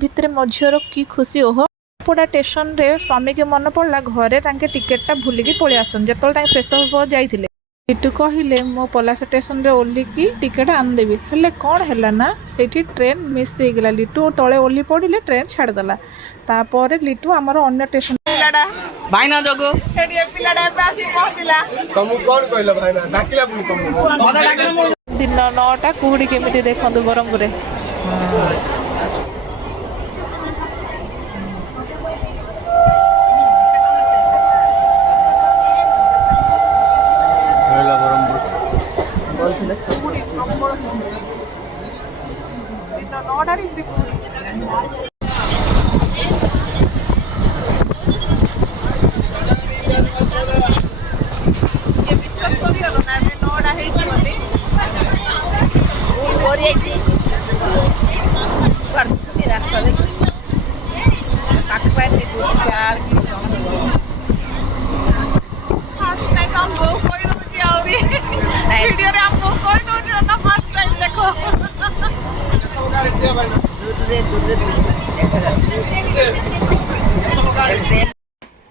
भितर मो झीर कि खुशी ओह पड़ा स्टेशन रे स्वामी के मन पड़ा घरे टिकेटा भूलिकी पलि आसन जो प्रेसर बस जाइए लिटू कहले मो पलास स्टेशन रे ओल्लिकी टिकेट आनदेवी हेले कौन है ना से ट्रेन मिस हो गला लिटू तले ओल्ली पड़े ट्रेन छाड़देला तापर लिटू आमर अन्य स्टेशन भाईना जगो दिन 9टा कुहुड़ी केमिति देखंतु बरमपुर रे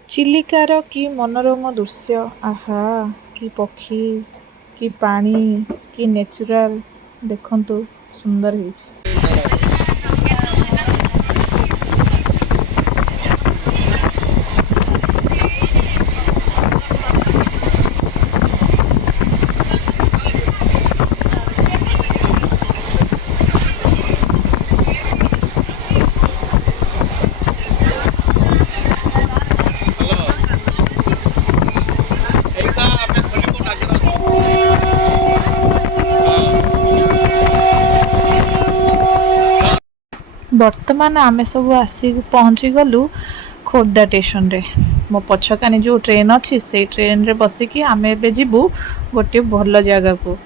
चिलिकार कि मनोरम दृश्य आहा कि पक्षी कि पानी कि नेचुरल देखंतु सुंदर होइछि। बर्तमान आमे सब आसी पहुँची गलु खोर्धा स्टेशन रे मो पछकानी जो ट्रेन अच्छी से ट्रेन रे बसिकी आमे एबे जीवु गोटे भल जगह को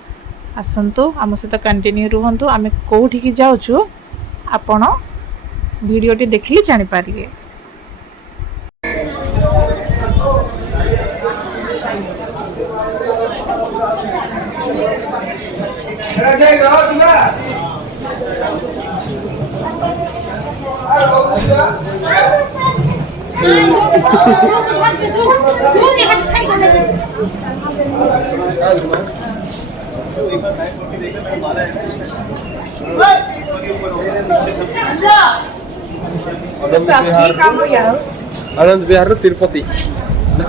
आसंतु आम सहित कंटिन्यू रुहंतु आमे कोठी की जाउछु आपण वीडियोटी देखली जानि पारिए। आनंद विहार तिरुपति